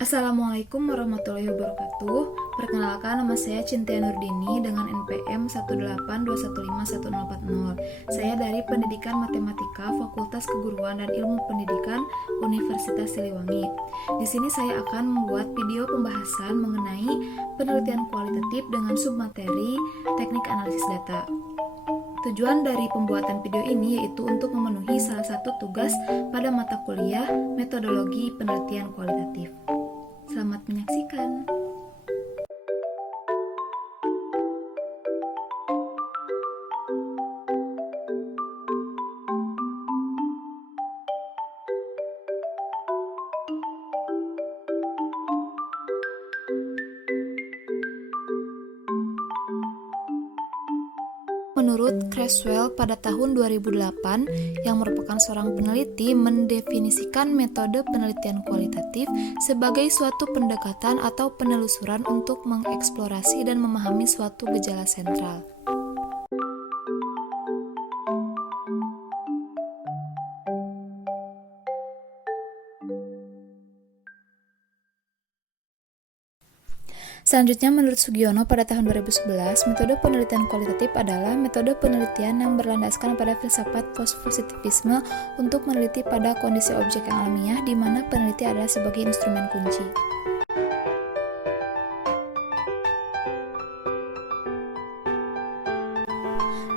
Assalamualaikum warahmatullahi wabarakatuh. Perkenalkan, nama saya Cintia Nurdini dengan NPM 182151040. Saya dari Pendidikan Matematika Fakultas Keguruan dan Ilmu Pendidikan Universitas Siliwangi. Di sini saya akan membuat video pembahasan mengenai penelitian kualitatif dengan submateri teknik analisis data. Tujuan dari pembuatan video ini yaitu untuk memenuhi salah satu tugas pada mata kuliah metodologi penelitian kualitatif. Selamat menyaksikan. Menurut Creswell pada tahun 2008, yang merupakan seorang peneliti, mendefinisikan metode penelitian kualitatif sebagai suatu pendekatan atau penelusuran untuk mengeksplorasi dan memahami suatu gejala sentral. Selanjutnya, menurut Sugiono pada tahun 2011, metode penelitian kualitatif adalah metode penelitian yang berlandaskan pada filsafat positivisme untuk meneliti pada kondisi objek yang alamiah, di mana peneliti adalah sebagai instrumen kunci.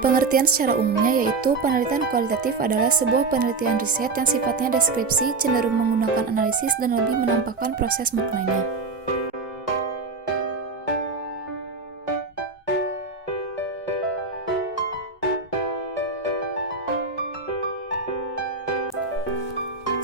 Pengertian secara umumnya yaitu penelitian kualitatif adalah sebuah penelitian riset yang sifatnya deskripsi, cenderung menggunakan analisis, dan lebih menampakkan proses maknanya.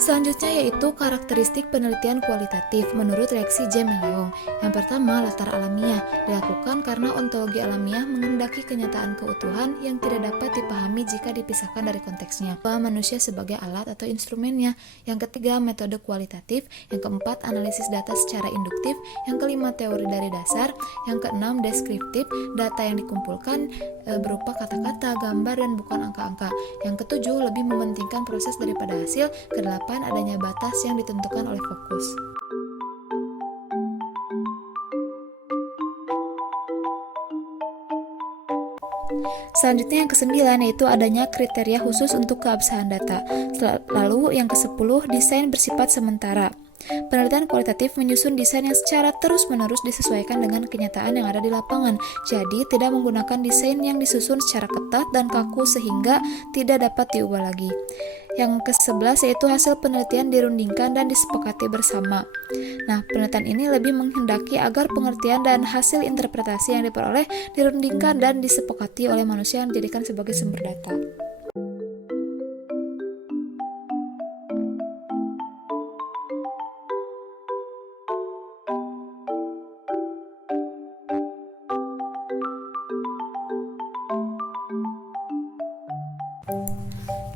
Selanjutnya yaitu karakteristik penelitian kualitatif menurut Lexi J. Meleong. Yang pertama, latar alamiah dilakukan karena ontologi alamiah menghendaki kenyataan keutuhan yang tidak dapat dipahami jika dipisahkan dari konteksnya. Kedua, manusia sebagai alat atau instrumennya. Yang ketiga, metode kualitatif. Yang keempat, analisis data secara induktif. Yang kelima, teori dari dasar. Yang keenam, deskriptif, data yang dikumpulkan berupa kata-kata, gambar, dan bukan angka-angka. Yang ketujuh, lebih mementingkan proses daripada hasil. Kedelapan, adanya batas yang ditentukan oleh fokus. Selanjutnya yang kesembilan yaitu adanya kriteria khusus untuk keabsahan data. Lalu yang kesepuluh, desain bersifat sementara. Penelitian kualitatif menyusun desain yang secara terus-menerus disesuaikan dengan kenyataan yang ada di lapangan. Jadi, tidak menggunakan desain yang disusun secara ketat dan kaku sehingga tidak dapat diubah lagi. Yang ke-11 yaitu hasil penelitian dirundingkan dan disepakati bersama. Nah, penelitian ini lebih menghendaki agar pengertian dan hasil interpretasi yang diperoleh dirundingkan dan disepakati oleh manusia yang dijadikan sebagai sumber data.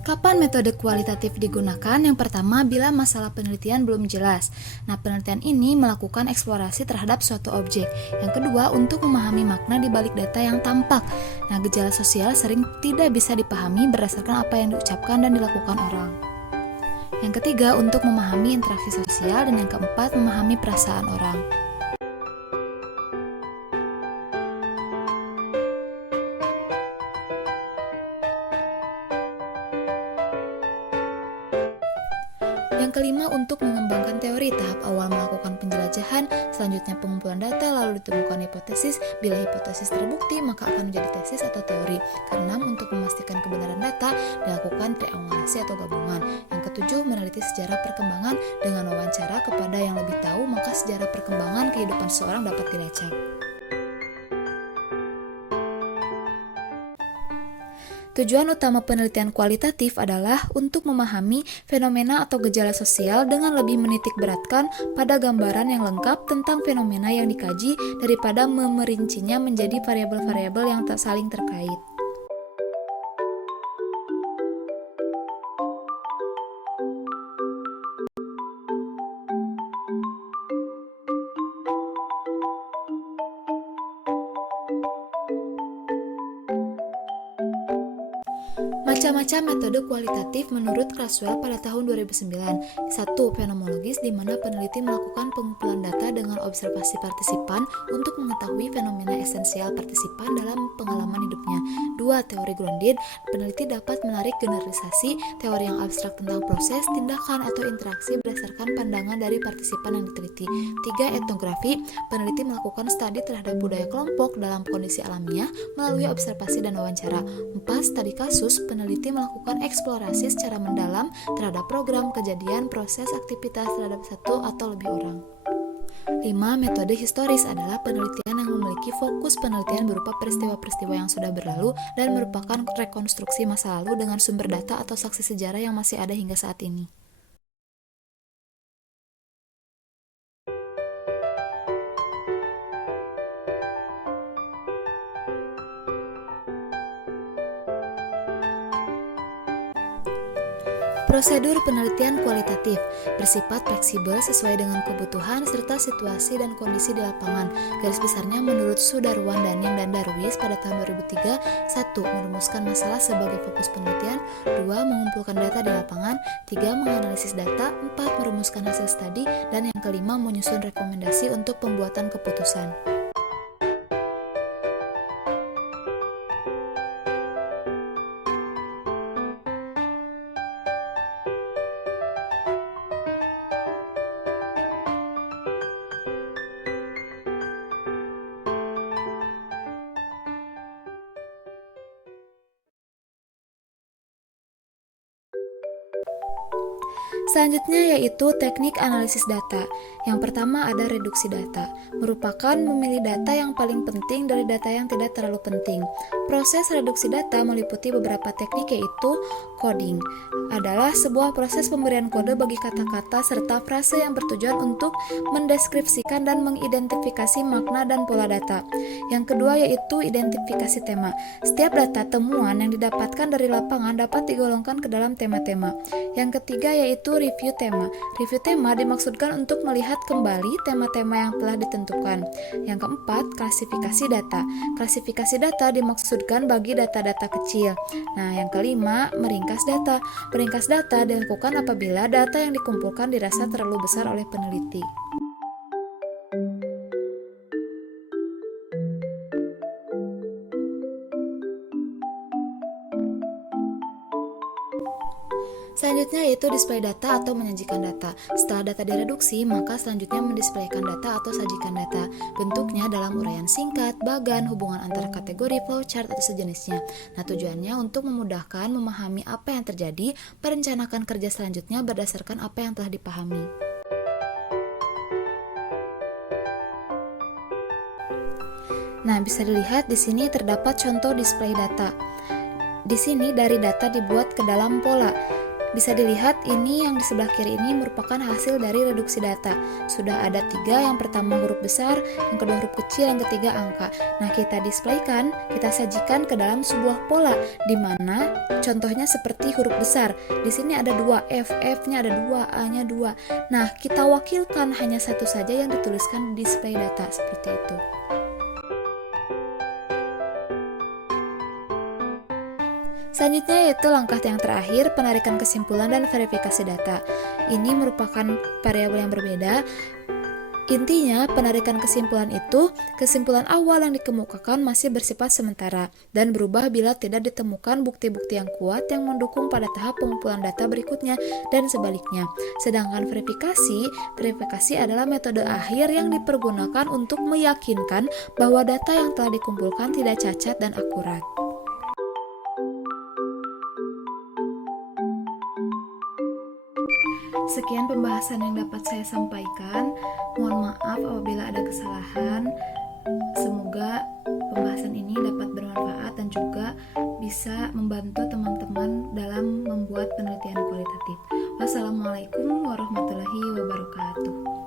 Kapan metode kualitatif digunakan? Yang pertama, bila masalah penelitian belum jelas. Nah, penelitian ini melakukan eksplorasi terhadap suatu objek. Yang kedua, untuk memahami makna di balik data yang tampak. Nah, gejala sosial sering tidak bisa dipahami berdasarkan apa yang diucapkan dan dilakukan orang. Yang ketiga, untuk memahami interaksi sosial. Dan yang keempat, memahami perasaan orang. Yang kelima, untuk mengembangkan teori. Tahap awal melakukan penjelajahan, selanjutnya pengumpulan data, lalu ditemukan hipotesis. Bila hipotesis terbukti, maka akan menjadi tesis atau teori. Keenam, untuk memastikan kebenaran data, dilakukan triangulasi atau gabungan. Yang ketujuh, meneliti sejarah perkembangan. Dengan wawancara kepada yang lebih tahu, maka sejarah perkembangan kehidupan seseorang dapat dilacak. Tujuan utama penelitian kualitatif adalah untuk memahami fenomena atau gejala sosial dengan lebih menitik beratkan pada gambaran yang lengkap tentang fenomena yang dikaji daripada memerincinya menjadi variabel-variabel yang saling terkait. Macam-macam metode kualitatif menurut Creswell pada tahun 2009. Satu, fenomenologis, di mana peneliti melakukan pengumpulan data dengan observasi partisipan untuk mengetahui fenomena esensial partisipan dalam pengalaman hidupnya. Dua, teori grounded, peneliti dapat menarik generalisasi teori yang abstrak tentang proses, tindakan, atau interaksi berdasarkan pandangan dari partisipan yang diteliti. Tiga, etnografi, peneliti melakukan studi terhadap budaya kelompok dalam kondisi alamiah melalui observasi dan wawancara. Empat, studi kasus, peneliti melakukan eksplorasi secara mendalam terhadap program, kejadian, proses, aktivitas terhadap satu atau lebih orang. 5. Metode historis adalah penelitian yang memiliki fokus penelitian berupa peristiwa-peristiwa yang sudah berlalu dan merupakan rekonstruksi masa lalu dengan sumber data atau saksi sejarah yang masih ada hingga saat ini. Prosedur penelitian kualitatif bersifat fleksibel sesuai dengan kebutuhan serta situasi dan kondisi di lapangan. Garis besarnya menurut Sudarwan, Daning, dan Darwis pada tahun 2003, 1. Merumuskan masalah sebagai fokus penelitian, 2. Mengumpulkan data di lapangan, 3. Menganalisis data, 4. Merumuskan hasil studi, dan yang kelima menyusun rekomendasi untuk pembuatan keputusan. Selanjutnya yaitu teknik analisis data. Yang pertama ada reduksi data, merupakan memilih data yang paling penting dari data yang tidak terlalu penting. Proses reduksi data meliputi beberapa teknik yaitu coding. Adalah sebuah proses pemberian kode bagi kata-kata serta frase yang bertujuan untuk mendeskripsikan dan mengidentifikasi makna dan pola data. Yang kedua yaitu identifikasi tema. Setiap data temuan yang didapatkan dari lapangan dapat digolongkan ke dalam tema-tema. Yang ketiga yaitu review tema. Review tema dimaksudkan untuk melihat kembali tema-tema yang telah ditentukan. Yang keempat, klasifikasi data. Klasifikasi data dimaksudkan bagi data-data kecil. Nah, yang kelima, meringkas data. Meringkas data dilakukan apabila data yang dikumpulkan dirasa terlalu besar oleh peneliti. Selanjutnya yaitu display data atau menyajikan data. Setelah data direduksi, maka selanjutnya mendisplaykan data atau sajikan data. Bentuknya dalam uraian singkat, bagan, hubungan antara kategori, flowchart, atau sejenisnya. Nah, tujuannya untuk memudahkan memahami apa yang terjadi, merencanakan kerja selanjutnya berdasarkan apa yang telah dipahami. Nah, bisa dilihat di sini terdapat contoh display data. Di sini dari data dibuat ke dalam pola. Bisa dilihat ini yang di sebelah kiri ini merupakan hasil dari reduksi data. Sudah ada 3, yang pertama huruf besar, yang kedua huruf kecil, yang ketiga angka. Nah, kita displaykan, kita sajikan ke dalam sebuah pola, di mana contohnya seperti huruf besar. Di sini ada 2, F-nya ada 2, A-nya 2. Nah, kita wakilkan hanya satu saja yang dituliskan di display data, seperti itu. Selanjutnya yaitu langkah yang terakhir, penarikan kesimpulan dan verifikasi data. Ini merupakan variabel yang berbeda. Intinya, penarikan kesimpulan itu, kesimpulan awal yang dikemukakan masih bersifat sementara dan berubah bila tidak ditemukan bukti-bukti yang kuat yang mendukung pada tahap pengumpulan data berikutnya dan sebaliknya. Sedangkan verifikasi adalah metode akhir yang dipergunakan untuk meyakinkan bahwa data yang telah dikumpulkan tidak cacat dan akurat. Sekian pembahasan yang dapat saya sampaikan. Mohon maaf apabila ada kesalahan. Semoga pembahasan ini dapat bermanfaat dan juga bisa membantu teman-teman dalam membuat penelitian kualitatif. Wassalamualaikum warahmatullahi wabarakatuh.